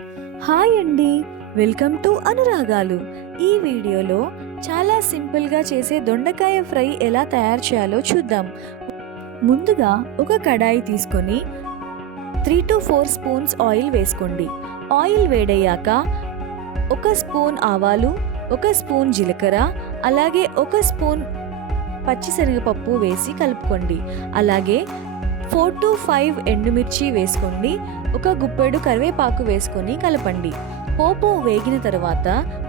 Hi అండి. Welcome to అనురాగాలు. ఈ వీడియోలో చాలా సింపుల్గా చేసే దొండకాయ ఫ్రై ఎలా తయారు చేయాలో చూద్దాం. ముందుగా ఒక కడాయి తీసుకొని three two four spoons oil వేసుకోండి. ఆయిల్ వేడయ్యాక ఒక స్పూన్ ఆవాలు ఒక స్పూన్ జీలకర్ర అలాగే ఒక స్పూన్ పచ్చిశనగపప్పు వేసి కలుపుకోండి. అలాగే ఫోర్ టు ఫైవ్ ఎండుమిర్చి వేసుకోండి ఒక గుప్పెడు కరివేపాకు వేసుకొని కలపండి. పోపు వేగిన తర్వాత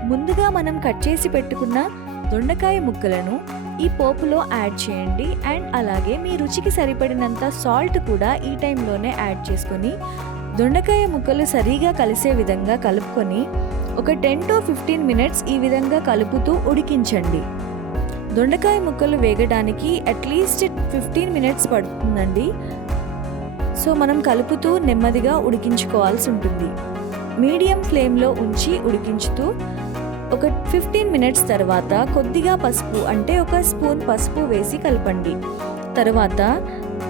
ముందుగా మనం కట్ చేసి పెట్టుకున్న దొండకాయ ముక్కలను ఈ పోపులో యాడ్ చేయండి. అండ్ అలాగే మీ రుచికి సరిపడినంత సాల్ట్ కూడా ఈ టైంలోనే యాడ్ చేసుకొని దొండకాయ ముక్కలు సరిగా కలిసే విధంగా కలుపుకొని ఒక టెన్ టు ఫిఫ్టీన్ మినిట్స్ ఈ విధంగా కలుపుతూ ఉడికించండి. దొండకాయ ముక్కలు వేగడానికి అట్లీస్ట్ ఫిఫ్టీన్ మినిట్స్ పడుతుందండి. సో మనం కలుపుతూ నెమ్మదిగా ఉడికించుకోవాల్సి ఉంటుంది. మీడియం ఫ్లేమ్లో ఉంచి ఉడికించుతూ ఒక ఫిఫ్టీన్ మినిట్స్ తర్వాత కొద్దిగా పసుపు అంటే ఒక స్పూన్ పసుపు వేసి కలపండి. తర్వాత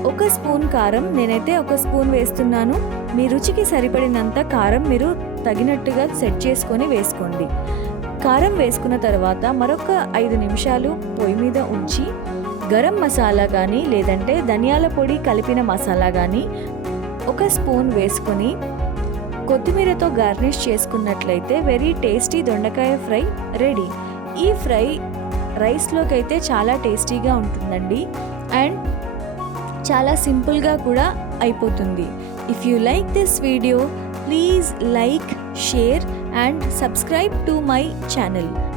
ఒక స్పూన్ కారం నేనైతే ఒక స్పూన్ వేస్తున్నాను. మీ రుచికి సరిపడినంత కారం మీరు తగినట్టుగా సెట్ చేసుకొని వేసుకోండి. కారం వేసుకున్న తర్వాత మరొక ఐదు నిమిషాలు పొయ్యి మీద ఉంచి గరం మసాలా కానీ లేదంటే ధనియాల పొడి కలిపిన మసాలా కానీ ఒక స్పూన్ వేసుకొని కొత్తిమీరతో గార్నిష్ చేసుకున్నట్లయితే వెరీ టేస్టీ దొండకాయ ఫ్రై రెడీ. ఈ ఫ్రై రైస్లోకి అయితే చాలా టేస్టీగా ఉంటుందండి అండ్ చాలా సింపుల్గా కూడా అయిపోతుంది. If you like this video please like share and subscribe to my channel.